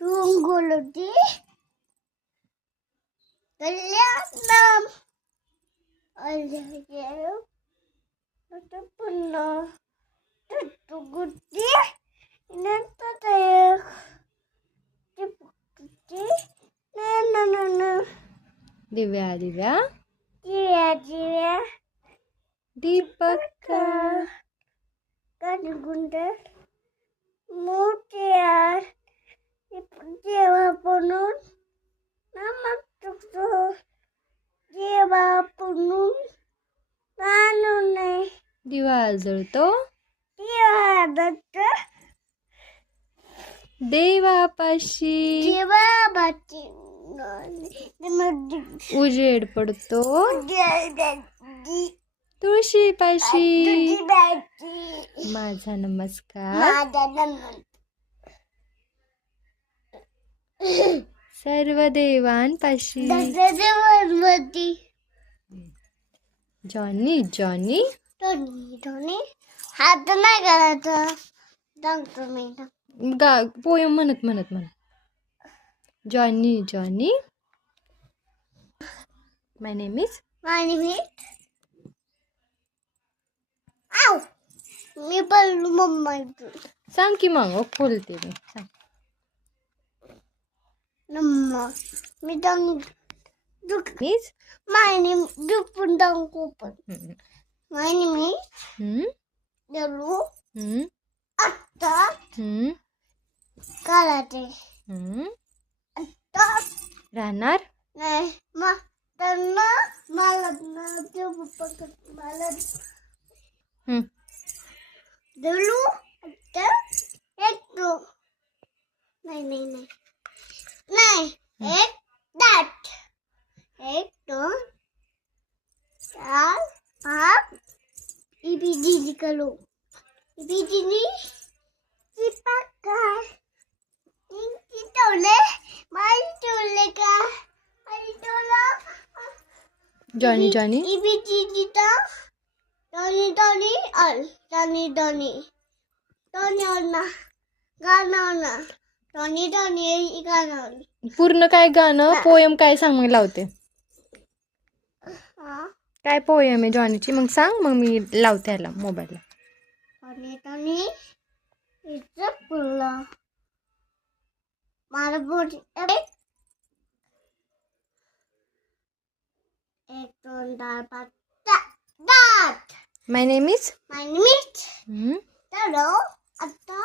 Tungguludi Kalianam Ayayo Atapuna Tutugudi Inantataya Tiputi Na दिव्या दिव्या Dia Deepak Kanigunda Mutiar Dewa punun Nama tuktu Dewa punun Nanune दिवा जळतो Dewa datta देवापाशी Dewa bati उजेड पडतो Di तुळशीपाशी bati माझा नमस्कार Madanan सर्व देवांपाशी Dadawati Johnny Johnny Tony हात नाही करायचं सांगतो मी गा पोयम म्हणत म्हणत म्हणत Johnny Johnny my name is आणि मी आव मी बोललो मम्मा सांग की मग खोलते मी सांग मम्मा मी दंग दुख मीच मायने दुपून दंग कोपन मायने मी हम्म गेलो हम्म आता हम्म कराटे हम्म आता राहणार नाही मग त्यांना मला ते पप्पा मला हम्म गेलो आता एक दो नाही नाही नाही नाही एक दाट एक दोन चार पाच इबीजी करो इबीजी चिपका इंची टोले माई टोले का आई टोला जॉनी जॉनी इबीजी ता टोनी टोनी और टोनी टोनी टोनी ओना गाना ओना टोनी टोनी गाना पूर्ण काय गाणं पोयम काय सांग मग लावते हाँ काय पोयम आहे जॉनीची मग सांग मग मी लावते ह्याला मोबाईलला टोनी टोनी इट्स पुल्ला मारा बोट एक दोन चार पाच दाट my name is my name is hello आता